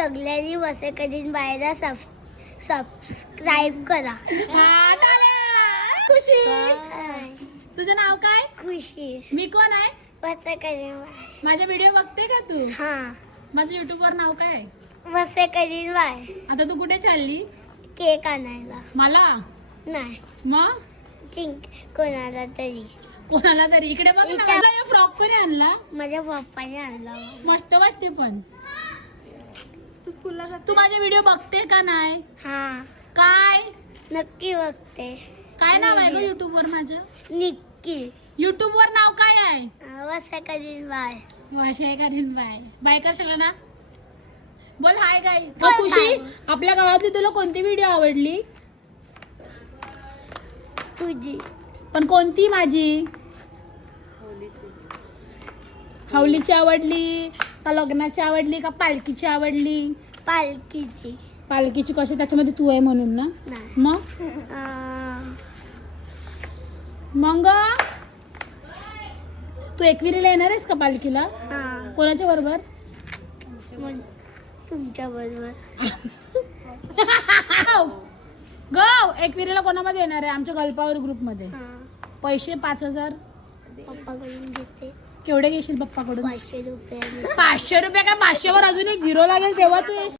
सगळ्यांनी वसे कधीन बायला सबस्क्राईब करा. खुशी, हाय. तुझं नाव काय? खुशी. मी कोण आहे? वसे कधीन बाय. माझे व्हिडिओ बघते का तू? हा. माझं युट्यूब वर नाव काय आहे? वसे कधीन बाय. आता तू कुठे चालली? केक आणायला. मला नाही, मग कोणाला तरी. कोणाला तरी. इकडे बघ ना, माझा या फ्रॉक कोणी आणला? माझ्या पप्पाने आणला. मस्त वाटते पण. तू स्कूलला जाते? तू माझे व्हिडिओ बघते का नाही? हा, काय नक्की बघते. काय नाव आहे ग युट्यूब वर माझं? नक्की. युट्यूब वर नाव काय आहे? वसे कधीन बाय. वाशाय करीन बाय. बाय कर सगळ्यांना. बोल हाय गाई. बोल खुशी, हाय. आपल्या गावातली तुला कोणती व्हिडिओ आवडली? तुझी. पण कोणती माझी? हवलीची आवडली का लग्नाची आवडली का पालखीची आवडली? पालखीची. पालखीची कशी? त्याच्यामध्ये तू आहे म्हणून ना. नाही. मग तू एकविरीला येणार आहेस का पालखीला? हा. कोणाच्या बरोबर? तुमच्या बरोबर. गो एकविरीला कोणामध्ये येणार आहे? आमच्या गल्पावर ग्रुप मध्ये. पैसे 5,000 पप्पाकडून घेते. केवढे घेशील पप्पाकडून? 500 रुपये. 500 रुपये का? 500 वर अजून एक झिरो लागेल तेव्हा तू येशील.